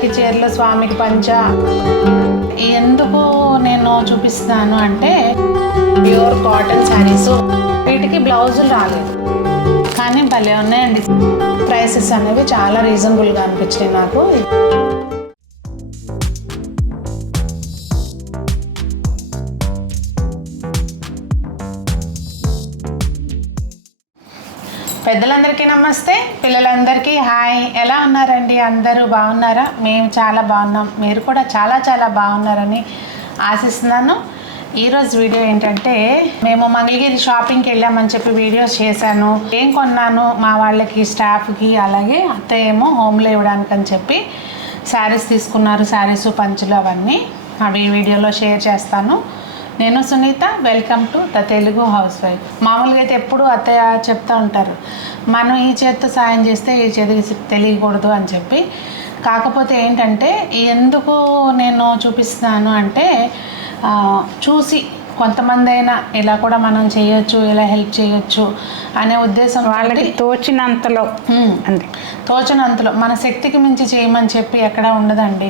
అమ్మవారికి చీరలు, స్వామికి పంచ. ఎందుకు నేను చూపిస్తున్నాను అంటే ప్యూర్ కాటన్ శారీస్, వీటికి బ్లౌజులు రాలేదు కానీ భలే ఉన్నాయండి. ప్రైసెస్ అనేవి చాలా రీజనబుల్గా అనిపించినాయి నాకు. పెద్దలందరికీ నమస్తే, పిల్లలందరికీ హాయ్. ఎలా ఉన్నారండి? అందరూ బాగున్నారా? మేము చాలా బాగున్నాం, మీరు కూడా చాలా చాలా బాగున్నారని ఆశిస్తున్నాను. ఈరోజు వీడియో ఏంటంటే, మేము మంగళగిరి షాపింగ్కి వెళ్ళామని చెప్పి వీడియోస్ చేశాను. ఏం కొన్నాను మా వాళ్ళకి, స్టాఫ్కి, అలాగే అత్తయ్య ఏమో హోమ్లో ఇవ్వడానికి అని చెప్పి శారీస్ తీసుకున్నారు. శారీస్, పంచులు అవన్నీ అవి వీడియోలో షేర్ చేస్తాను. నేను Sunitha, welcome to the Telugu housewife. మామూలుగా అయితే ఎప్పుడు అత్తయ్య చెప్తూ ఉంటారు, మనం ఈ చేతితో సాయం చేస్తే ఈ చేతికి తెలియకూడదు అని చెప్పి. కాకపోతే ఏంటంటే ఎందుకు నేను చూపిస్తున్నాను అంటే, చూసి కొంతమంది అయినా ఇలా కూడా మనం చేయొచ్చు, ఇలా హెల్ప్ చేయొచ్చు అనే ఉద్దేశం. వాళ్ళకి తోచినంతలో తోచినంతలో మన శక్తికి మించి చేయమని చెప్పి ఎక్కడ ఉండదండి.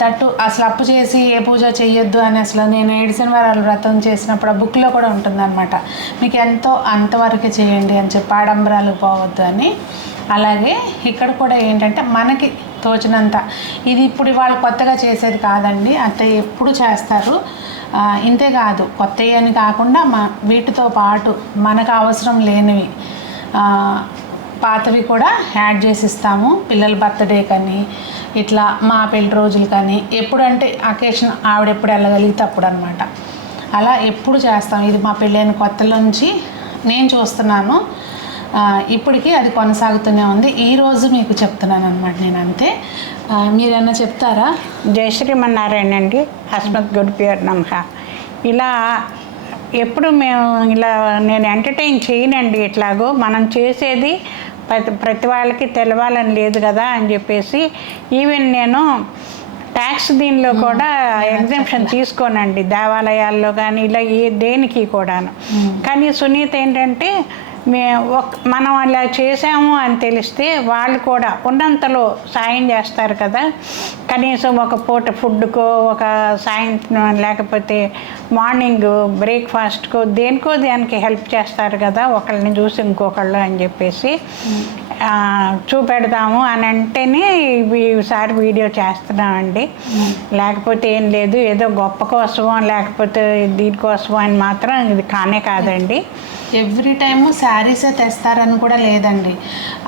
దట్టు అసలు అప్పు చేసి ఏ పూజ చేయొద్దు అని అసలు నేను 7 శనివారాలు వ్రతం చేసినప్పుడు ఆ బుక్లో కూడా ఉంటుందన్నమాట. మీకు ఎంతో అంతవరకే చేయండి అని చెప్పి, ఆడంబరాలు పోవద్దు అని. అలాగే ఇక్కడ కూడా ఏంటంటే మనకి తోచినంత. ఇది ఇప్పుడు వాళ్ళు కొత్తగా చేసేది కాదండి, అత్తయ్య ఎప్పుడు చేస్తారు. ఇంతే కాదు, కొత్తవి అని కాకుండా వీటితో పాటు మనకు అవసరం లేనివి పాతవి కూడా యాడ్ చేసి ఇస్తాము. పిల్లల బర్త్డే కానీ, ఇట్లా మా పెళ్లి రోజులు కానీ, ఎప్పుడంటే అకేషన్ ఆవిడ ఎప్పుడు వెళ్ళగలిగితే అప్పుడు అనమాట. అలా ఎప్పుడు చేస్తాం. ఇది మా పెళ్ళైన కొత్తలో నుంచి నేను చూస్తున్నాను, ఇప్పటికీ అది కొనసాగుతూనే ఉంది. ఈరోజు మీకు చెప్తున్నాను అనమాట. నేను అంతే. మీరేమన్నా చెప్తారా? జై శ్రీమన్నారాయణ అండి. అస్మత్ గురుభ్యో నమః. ఇలా ఎప్పుడు మేము ఇలా నేను ఎంటర్టైన్ చేయనండి. ఇట్లాగో మనం చేసేది ప్రతి వాళ్ళకి తెలవాలని లేదు కదా అని చెప్పేసి, ఈవెన్ నేను ట్యాక్స్ దీనిలో కూడా ఎగ్జామ్షన్ తీసుకోనండి, దేవాలయాల్లో కానీ ఇలా దేనికి కూడాను. కానీ సునీత ఏంటంటే, మనం అలా చేసాము అని తెలిస్తే వాళ్ళు కూడా ఉన్నంతలో సాయం చేస్తారు కదా. కనీసం ఒక పూట ఫుడ్కో, ఒక సాయంత్రం లేకపోతే మార్నింగ్ బ్రేక్ఫాస్ట్కో, దేనికో దానికి హెల్ప్ చేస్తారు కదా, ఒకళ్ళని చూసి ఇంకొకళ్ళు అని చెప్పేసి చూపెడతాము అని అంటేనే ఈసారి వీడియో చేస్తున్నామండి. లేకపోతే ఏం లేదు, ఏదో గొప్ప కోసమో లేకపోతే దీనికోసమో అని మాత్రం ఇది కానే కాదండి. ఎవ్రీ టైము శారీసే తెస్తారని కూడా లేదండి,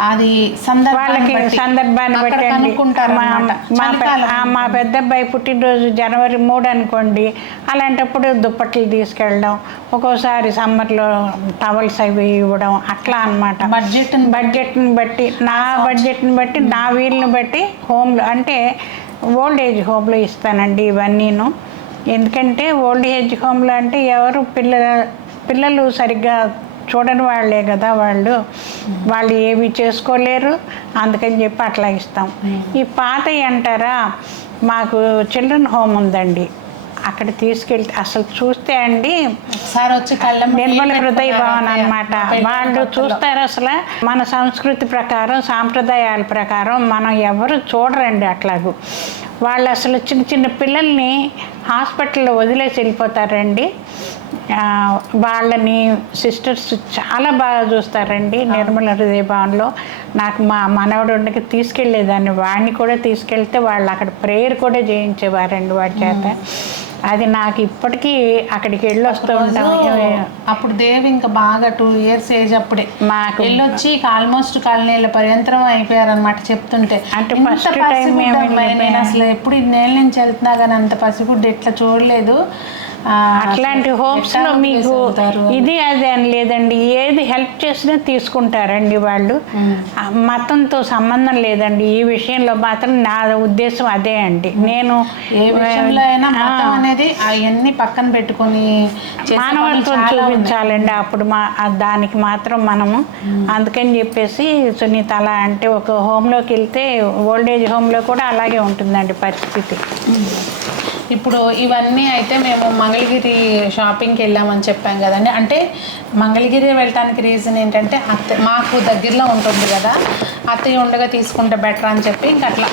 అది సందర్భాన్ని బట్టి. మా పెద్ద అబ్బాయి పుట్టినరోజు జనవరి 3 అనుకోండి, అలాంటప్పుడు దుప్పట్లు తీసుకెళ్ళడం, ఒక్కోసారి సమ్మర్లో టవల్స్ అవి ఇవ్వడం, అట్లా అనమాట. బడ్జెట్ని బట్టి, నా బడ్జెట్ని బట్టి, నా వీలుని బట్టి హోమ్లో అంటే ఓల్డ్ ఏజ్ హోమ్లో ఇస్తానండి ఇవన్నీను. ఎందుకంటే ఓల్డ్ ఏజ్ హోమ్లో అంటే ఎవరు పిల్లలు సరిగ్గా చూడని వాళ్ళే కదా, వాళ్ళు ఏమి చేసుకోలేరు, అందుకని చెప్పి అట్లా ఇస్తాం. ఈ పాతవి అంటారా, మాకు చిల్డ్రన్ హోమ్ ఉందండి, అక్కడ తీసుకెళ్తే అసలు చూస్తే అండి ఒకసారి వచ్చి నిర్మల హృదయ భవన్ అనమాట. వాళ్ళు చూస్తారు అసలు మన సంస్కృతి ప్రకారం, సాంప్రదాయాల ప్రకారం మనం ఎవరు చూడరండి అట్లాగూ. వాళ్ళు అసలు చిన్న చిన్న పిల్లల్ని హాస్పిటల్లో వదిలేసి వెళ్ళిపోతారండి. వాళ్ళని సిస్టర్స్ చాలా బాగా చూస్తారండి నిర్మల హృదయ భవన్లో. నాకు మా మనవడికి తీసుకెళ్ళేదాన్ని, వాడిని కూడా తీసుకెళ్తే వాళ్ళు అక్కడ ప్రేయర్ కూడా చేయించేవారండి వాడి చేత. అది నాకు ఇప్పటికీ అక్కడికి వెళ్ళొస్తూ ఉంటాం. అప్పుడు దేవి ఇంకా బాగా 2 years ఏజ్ అప్పుడే మాకు వెళ్ళొచ్చి ఆల్మోస్ట్ కాలనీల పర్యంతరం అయిపోయారనమాట చెప్తుంటే. అంటే ఫస్ట్ టైం నేను అసలు ఎప్పుడు 2 ఏళ్ళ నుంచి వెళ్తున్నా కానీ అంత పసిగుడ్డు ఎట్లా చూడలేదు. అట్లాంటి హోప్స్లో మీకు ఇది అది అని లేదండి, ఏది హెల్ప్ చేసినా తీసుకుంటారండి వాళ్ళు. మతంతో సంబంధం లేదండి ఈ విషయంలో మాత్రం. నా ఉద్దేశం అదే అండి. నేను ఏ విషయంలో అయినా మతం అనేది అవన్నీ పక్కన పెట్టుకొని మానవత్వం చూపించాలండి అప్పుడు దానికి మాత్రం మనము. అందుకని చెప్పేసి సునీత అలా అంటే ఒక హోమ్లోకి వెళ్తే ఓల్డ్ ఏజ్ హోమ్లో కూడా అలాగే ఉంటుందండి పరిస్థితి. ఇప్పుడు ఇవన్నీ అయితే మేము మంగళగిరి షాపింగ్కి వెళ్ళామని చెప్పాం కదండి. అంటే మంగళగిరి వెళ్ళటానికి రీజన్ ఏంటంటే మాకు దగ్గరలో ఉంటుంది కదా, అత్తయ్య ఉండగా తీసుకుంటే బెటర్ అని చెప్పి ఇంక అట్లా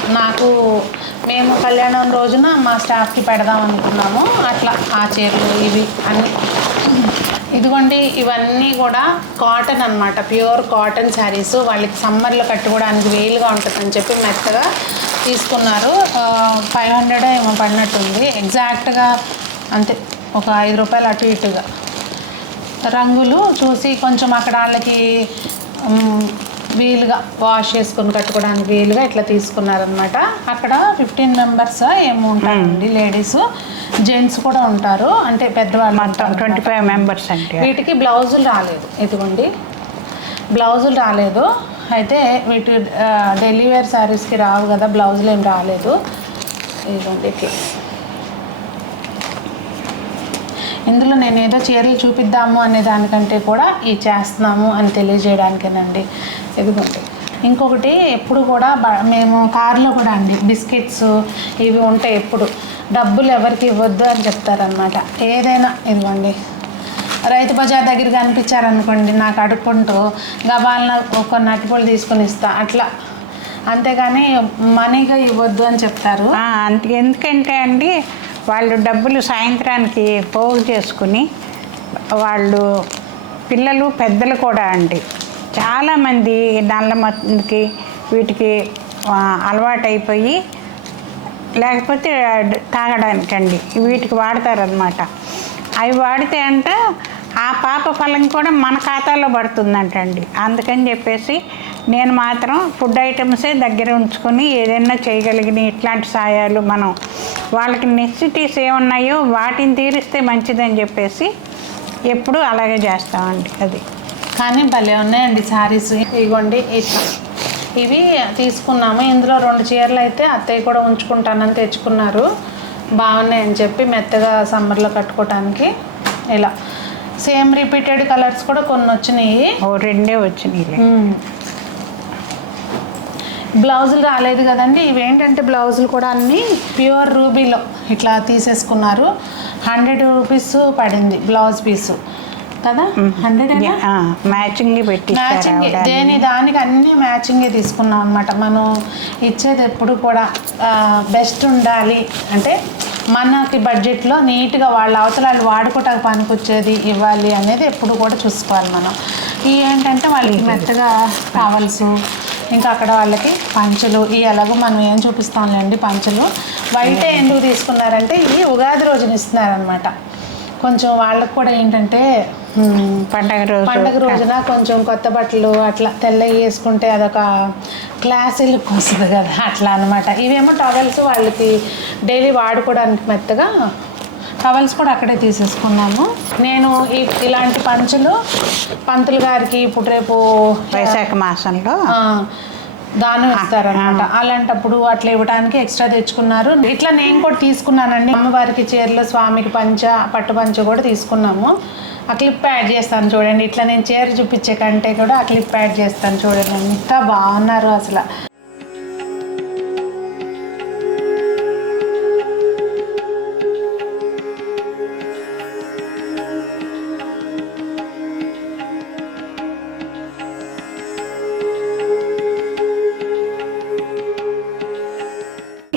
మేము కళ్యాణం రోజున మా స్టాఫ్కి పెడదాం అనుకున్నాము. అట్లా ఆ చీరలు ఇవి అన్నీ ఇదిగోండి. ఇవన్నీ కూడా కాటన్ అనమాట, ప్యూర్ కాటన్ శారీస్. వాళ్ళకి సమ్మర్లో కట్టుకోవడానికి వేలుగా ఉంటుందని చెప్పి మెత్తగా తీసుకున్నారు. 500 ఏమో పడినట్టుంది ఎగ్జాక్ట్గా, అంతే ఒక 5 రూపాయలు అటు ఇటుగా. రంగులు చూసి కొంచెం అక్కడ వాళ్ళకి వీలుగా వాష్ చేసుకొని కట్టుకోవడానికి వీలుగా ఇట్లా తీసుకున్నారనమాట. అక్కడ 15 మెంబర్స్ ఏమో ఉంటారండి, లేడీస్ జెంట్స్ కూడా ఉంటారు, అంటే పెద్దవాళ్ళు. 25 మెంబర్స్ అంటే. వీటికి బ్లౌజులు రాలేదు, ఇదిగోండి బ్లౌజులు రాలేదు. అయితే వీటి డైలీ వేర్ శారీస్కి రావు కదా బ్లౌజులు, ఏం రాలేదు. ఇదిగోండి ఇట్లా. ఇందులో నేను ఏదో చీరలు చూపిద్దాము అనే దానికంటే కూడా ఇది చేస్తున్నాము అని తెలియజేయడానికేనండి. ఇదిగోండి. ఇంకొకటి ఎప్పుడు కూడా మేము కార్లో కూడా అండి బిస్కెట్స్ ఇవి ఉంటాయి, ఎప్పుడు డబ్బులు ఎవరికి ఇవ్వద్దు అని చెప్తారనమాట. ఏదైనా ఇదిగోండి, రైతు బజార్ దగ్గర కనిపించారనుకోండి నాకు అడుక్కుంటూ గబాలన ఒక నటిపొళ్ళు తీసుకొని ఇస్తా అట్లా, అంతేగాని మనీగా ఇవ్వద్దు అని చెప్తారు. ఎందుకంటే అండి వాళ్ళు డబ్బులు సాయంత్రానికి పోగు చేసుకుని వాళ్ళు పిల్లలు పెద్దలు కూడా అండి చాలామంది నల్ల మందుకి వీటికి అలవాటైపోయి లేకపోతే తాగడానికండి వీటికి వాడతారనమాట. అవి వాడితే అంట ఆ పాప ఫలం కూడా మన ఖాతాలో పడుతుందంటండి. అందుకని చెప్పేసి నేను మాత్రం ఫుడ్ ఐటమ్సే దగ్గర ఉంచుకొని ఏదైనా చేయగలిగిన ఇట్లాంటి సాయాలు మనం వాళ్ళకి నెసిటీస్ ఏమున్నాయో వాటిని తీరిస్తే మంచిదని చెప్పేసి ఎప్పుడు అలాగే చేస్తామండి. అది కానీ భలే ఉన్నాయండి శారీస్. ఇదిగోండి ఇవి తీసుకున్నాము. ఇందులో 2 చీరలు అయితే అత్తయ్య కూడా ఉంచుకుంటానని తెచ్చుకున్నారు. బాగున్నాయని చెప్పి మెత్తగా సమ్మర్లో కట్టుకోవటానికి. ఇలా సేమ్ రిపీటెడ్ కలర్స్ కూడా కొన్ని వచ్చినాయి, 2 వచ్చినాయి. బ్లౌజులు రాలేదు కదండి. ఇవేంటంటే బ్లౌజులు కూడా అన్నీ ప్యూర్ రూబీలో ఇట్లా తీసేసుకున్నారు. 100 రూపీస్ పడింది బ్లౌజ్ పీసు కదా. 100 మ్యాచింగ్ మ్యాచింగ్ దానికి అన్నీ మ్యాచింగే తీసుకున్నాం అనమాట. మనం ఇచ్చేది ఎప్పుడు కూడా బెస్ట్ ఉండాలి, అంటే మనకి బడ్జెట్లో నీట్గా వాళ్ళ అవసరాలు వాడుకోవటానికి పనికొచ్చేది ఇవ్వాలి అనేది ఎప్పుడు కూడా చూసుకోవాలి మనం. ఇవి ఏంటంటే వాళ్ళకి మెత్తగా టవల్స్, ఇంకా అక్కడ వాళ్ళకి పంచులు. ఈ ఎలాగో మనం ఏం చూపిస్తాంలేండి పంచులు. వైటే ఎందుకు తీసుకున్నారంటే ఇవి ఉగాది రోజున ఇస్తున్నారనమాట. కొంచెం వాళ్ళకు కూడా ఏంటంటే పండగ రోజున కొంచెం కొత్త బట్టలు అట్లా తెల్లవి వేసుకుంటే అదొక క్లాసీ లుక్ వస్తుంది కదా, అట్లా అనమాట. ఇవేమో టవల్స్ వాళ్ళకి డైలీ వాడుకోవడానికి మెత్తగా టవల్స్ కూడా అక్కడే తీసేసుకున్నాము. నేను ఇలాంటి పంతులు గారికి ఇప్పుడు రేపు వైశాఖ మాసంలో దానం ఇస్తారనమాట. అలాంటప్పుడు అట్లా ఇవ్వడానికి ఎక్స్ట్రా తెచ్చుకున్నారు. ఇట్లా నేను కూడా తీసుకున్నానండి. అమ్మవారికి చీరలు, స్వామికి పట్టు పంచ కూడా తీసుకున్నాము. ఆ క్లిప్ యాడ్ చేస్తాను చూడండి. ఇట్లా నేను చీర చూపించే కంటే కూడా ఆ క్లిప్ యాడ్ చేస్తాను చూడండి. ఎంత బాగున్నారు అసలు.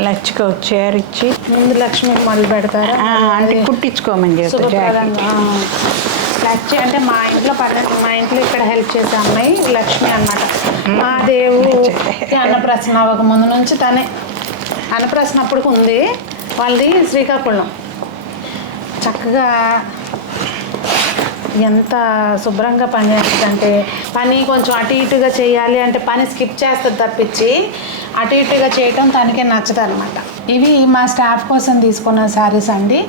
లక్ష్మికి ఒక చీర ఇచ్చి ముందు లక్ష్మికి మొదలు పెడతారా అంటే కుట్టించుకోమని చెప్పి. లక్ష్మి అంటే మా ఇంట్లో ఇక్కడ హెల్ప్ చేసే అమ్మాయి లక్ష్మి అన్నమాట. మా దేవు అన్నప్రసన్న అవ్వక ముందు నుంచి తనే. అన్నప్రసన్న అప్పటికి ఉంది, వాళ్ళది శ్రీకాకుళం. చక్కగా ఎంత శుభ్రంగా పని చేస్తుందంటే, పని కొంచెం అటు ఇటుగా చేయాలి అంటే పని స్కిప్ చేస్తుంది తప్పించి అటు ఇటుగా చేయటం తనకే నచ్చదు అనమాట. ఇవి మా స్టాఫ్ కోసం తీసుకున్న శారీస్ అండి.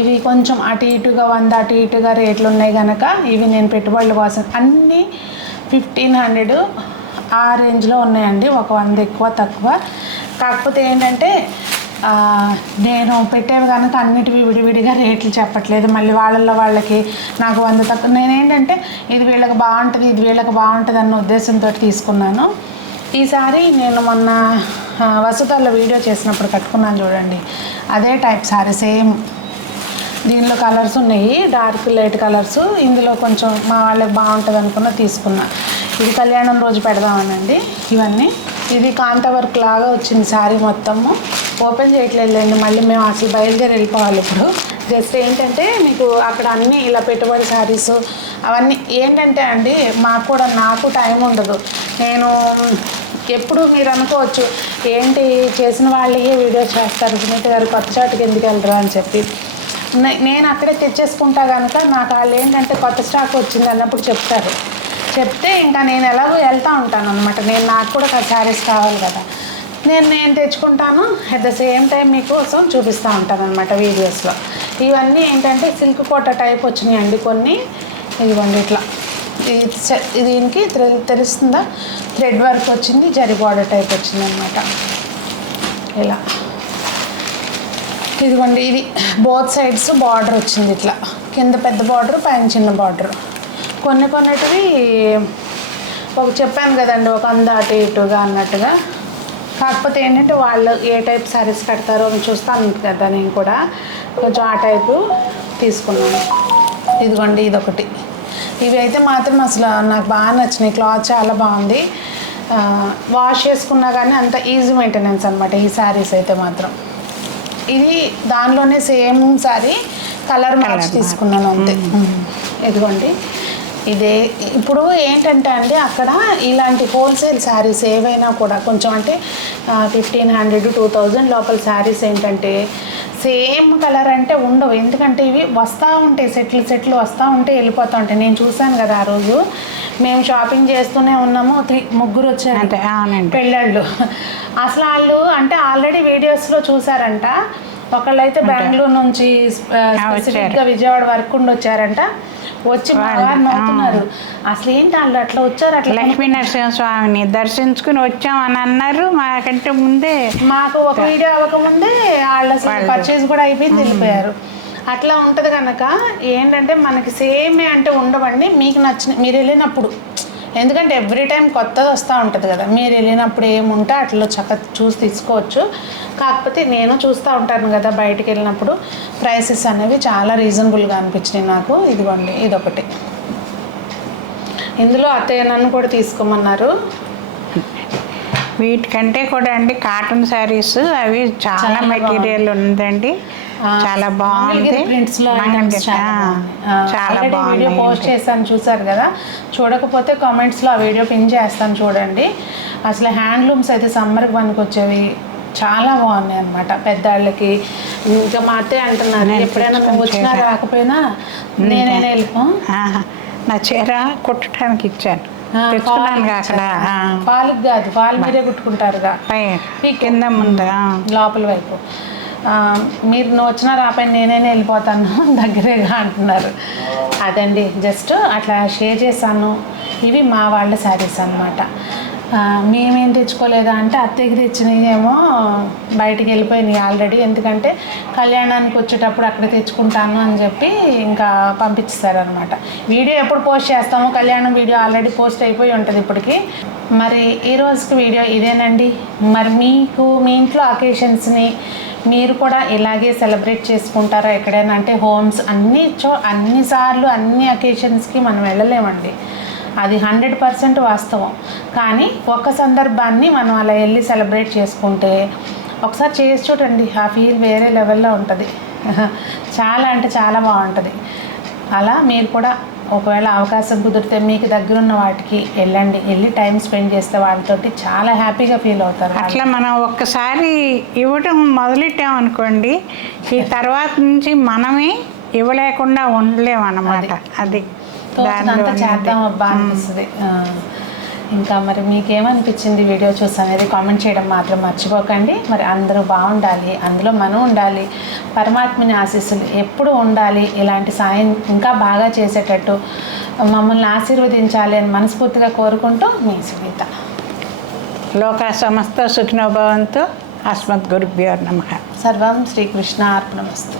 ఇవి కొంచెం అటు ఇటుగా 100 అటు ఇటుగా రేట్లు ఉన్నాయి కనుక ఇవి నేను పెట్టుబడుల కోసం అన్నీ 1500 ఆ రేంజ్లో ఉన్నాయండి. ఒక 100 ఎక్కువ తక్కువ. కాకపోతే ఏంటంటే నేను పెట్టేవి కనుక అన్నిటివి విడివిడిగా రేట్లు చెప్పట్లేదు. మళ్ళీ వాళ్ళకి నాకు 100 తక్కువ. నేనేంటంటే ఇది వీళ్ళకి బాగుంటుంది, ఇది వీళ్ళకి బాగుంటుంది అన్న ఉద్దేశంతో తీసుకున్నాను. ఈసారి నేను మొన్న వసుతల్లో వీడియో చేసినప్పుడు కట్టుకున్నాను చూడండి, అదే టైప్ సారీ సేమ్. దీనిలో కలర్స్ ఉన్నాయి, డార్క్ లైట్ కలర్స్. ఇందులో కొంచెం మా వాళ్ళకి బాగుంటుంది అనుకున్న తీసుకున్నా. ఇది కళ్యాణం రోజు పెడదామనండి ఇవన్నీ. ఇది కాంతా వర్క్ లాగా వచ్చింది శారీ మొత్తము. ఓపెన్ చేయట్లేదులేండి, మళ్ళీ మేము అసలు బయలుదేరి వెళ్ళిపోవాలి ఇప్పుడు. జస్ట్ ఏంటంటే మీకు అక్కడ అన్నీ ఇలా పెట్టుబడి శారీస్ అవన్నీ ఏంటంటే అండి నాకు టైం ఉండదు. నేను ఎప్పుడు మీరు అనుకోవచ్చు ఏంటి చేసిన వాళ్ళకే వీడియో చేస్తారు సునీత గారు, కొత్త చాటుకి ఎందుకు వెళ్ళరు అని చెప్పి. నేను అక్కడే తెచ్చేసుకుంటా కనుక నాకు వాళ్ళు ఏంటంటే కొత్త స్టాక్ వచ్చింది అన్నప్పుడు చెప్తే ఇంకా నేను ఎలాగో వెళ్తూ ఉంటాను అనమాట. నాకు కూడా శారీస్ కావాలి కదా, నేను తెచ్చుకుంటాను. అట్ ద సేమ్ టైం మీకోసం చూపిస్తూ ఉంటాను అనమాట వీడియోస్లో. ఇవన్నీ ఏంటంటే సిల్క్ కోట టైప్ వచ్చినాయండి కొన్ని. ఇదిగోండి ఇట్లా దీనికి తెలుస్తుందా, థ్రెడ్ వర్క్ వచ్చింది, జరీ బార్డర్ టైప్ వచ్చింది అనమాట. ఇలా ఇదిగోండి, ఇది బోత్ సైడ్స్ బార్డర్ వచ్చింది ఇట్లా, కింద పెద్ద బార్డర్ పైన చిన్న బార్డర్. కొన్నిటివి చెప్పాను కదండి, ఒక అటు ఇటుగా అన్నట్టుగా. కాకపోతే ఏంటంటే వాళ్ళు ఏ టైప్ శారీస్ కడతారో అని చూస్తాను కదా, నేను కూడా కొంచెం ఆ టైపు తీసుకున్నాను. ఇదిగోండి ఇదొకటి. ఇవి అయితే మాత్రం అసలు నాకు బాగా నచ్చినాయి, క్లాత్ చాలా బాగుంది. వాష్ చేసుకున్నా కానీ అంత ఈజీ మెయింటెనెన్స్ అనమాట ఈ శారీస్ అయితే మాత్రం. ఇది దానిలోనే సేమ్ శారీ కలర్ మ్యాచ్ తీసుకున్నాను అంతే. ఇదిగోండి ఇదే. ఇప్పుడు ఏంటంటే అండి అక్కడ ఇలాంటి హోల్సేల్ శారీస్ ఏవైనా కూడా కొంచెం అంటే 1500 2000 లోపల శారీస్ ఏంటంటే సేమ్ కలర్ అంటే ఉండవు. ఎందుకంటే ఇవి వస్తూ ఉంటాయి, సెట్లు వస్తూ ఉంటాయి, వెళ్ళిపోతూ ఉంటాయి. నేను చూశాను కదా ఆ రోజు, మేము షాపింగ్ చేస్తూనే ఉన్నాము, 3 వచ్చారంటే పెళ్ళళ్ళు. అసలు వాళ్ళు అంటే ఆల్రెడీ వీడియోస్లో చూసారంట. ఒకళ్ళైతే బెంగళూరు నుంచి స్పెసిఫిక్గా విజయవాడ వరకు వచ్చారంట. వచ్చి బాగా నవ్వుతున్నారు. అసలు ఏంటి వాళ్ళు అట్లా వచ్చారు, అట్లా లక్ష్మీ నరసింహస్వామిని దర్శించుకుని వచ్చామని అన్నారు. మాకంటే ముందే మాకు ఒక వీడియో అవ్వకముందే వాళ్ళ పర్చేజ్ కూడా అయిపోయింది, వెళ్ళిపోయారు. అట్లా ఉంటుంది కనుక ఏంటంటే మనకి సేమే అంటే ఉండవండి. మీకు నచ్చిన మీరు వెళ్ళినప్పుడు, ఎందుకంటే ఎవ్రీ టైం కొత్తది వస్తూ ఉంటుంది కదా, మీరు వెళ్ళినప్పుడు ఏముంటే అట్లా చూసి తీసుకోవచ్చు. కాకపోతే నేను చూస్తూ ఉంటాను కదా బయటికి వెళ్ళినప్పుడు, ప్రైసెస్ అనేవి చాలా రీజనబుల్గా అనిపించినాయి నాకు. ఇదిగోండి ఇదొకటి. ఇందులో అత్తయ్య నన్ను కూడా తీసుకోమన్నారు. వీటికంటే కూడా అండి కాటన్ శారీస్ అవి చాలా మెటీరియల్ ఉందండి, చాలా బాగుంది. ప్రింట్స్లో చాలా బాగుంది. వీడియో పోస్ట్ చేస్తాను చూసారు కదా, చూడకపోతే కామెంట్స్లో ఆ వీడియో పిన్ చేస్తాను చూడండి. అసలు హ్యాండ్లూమ్స్ అయితే సమ్మర్కి పనికొచ్చేవి చాలా బాగున్నాయి అనమాట పెద్దవాళ్ళకి. ఇంకా మా అత్తయ్య అంటున్నారు ఎప్పుడైనా నువ్వు వచ్చినా రాకపోయినా నేనైనా వెళ్ళిపో. నా చీర కుట్టడానికి ఇచ్చాను, అక్కడ పాలకు కాదు, పాలు మీరే కుట్టుకుంటారుగా కింద ముందు లోపల వైపు. మీరు నువ్వు వచ్చినా రాపైన నేనైనా వెళ్ళిపోతాను దగ్గరేగా అంటున్నారు. అదండి జస్ట్ అట్లా షేర్ చేశాను. ఇవి మా వాళ్ళ శారీస్ అనమాట. మేమేం తెచ్చుకోలేదా అంటే అత్తయ్యకి తెచ్చినవి ఏమో బయటికి వెళ్ళిపోయినాయి ఆల్రెడీ. ఎందుకంటే కళ్యాణానికి వచ్చేటప్పుడు అక్కడ తెచ్చుకుంటాను అని చెప్పి ఇంకా పంపించేశారనమాట. వీడియో ఎప్పుడు పోస్ట్ చేస్తామో, కళ్యాణం వీడియో ఆల్రెడీ పోస్ట్ అయిపోయి ఉంటుంది ఇప్పటికి. మరి ఈ రోజుకి వీడియో ఇదేనండి. మరి మీకు మీ ఇంట్లో అకేషన్స్ని మీరు కూడా ఇలాగే సెలబ్రేట్ చేసుకుంటారా ఎక్కడైనా అంటే హోమ్స్ అన్నిసార్లు అన్ని అకేషన్స్కి మనం వెళ్ళలేమండి, అది 100% వాస్తవం. కానీ ఒక్క సందర్భాన్ని మనం అలా వెళ్ళి సెలబ్రేట్ చేసుకుంటే ఒకసారి చేసి చూడండి, ఆ ఫీల్ వేరే లెవెల్లో ఉంటుంది. చాలా అంటే చాలా బాగుంటుంది. అలా మీరు కూడా ఒకవేళ అవకాశం కుదిరితే మీకు దగ్గరున్న వాటికి వెళ్ళి టైం స్పెండ్ చేస్తే వాళ్ళతోటి చాలా హ్యాపీగా ఫీల్ అవుతారు. అట్లా మనం ఒక్కసారి ఇవ్వటం మొదలెట్టామనుకోండి, ఈ తర్వాత నుంచి మనమే ఇవ్వలేకుండా ఉండలేమన్నమాట. అది అంతా చేద్దాం అబ్బా అనిపిస్తుంది. ఇంకా మరి మీకేమనిపించింది వీడియో చూసానేది కామెంట్ చేయడం మాత్రం మర్చిపోకండి. మరి అందరూ బాగుండాలి, అందులో మనం ఉండాలి, పరమాత్మని ఆశీస్సులు ఎప్పుడు ఉండాలి, ఇలాంటి సాయం ఇంకా బాగా చేసేటట్టు మమ్మల్ని ఆశీర్వదించాలి అని మనస్ఫూర్తిగా కోరుకుంటూ మీ సునీత. లోకా సమస్త సుఖినో భవంతు. అస్మద్గురుభ్యో నమః. సర్వం శ్రీకృష్ణ అర్పణమస్తు.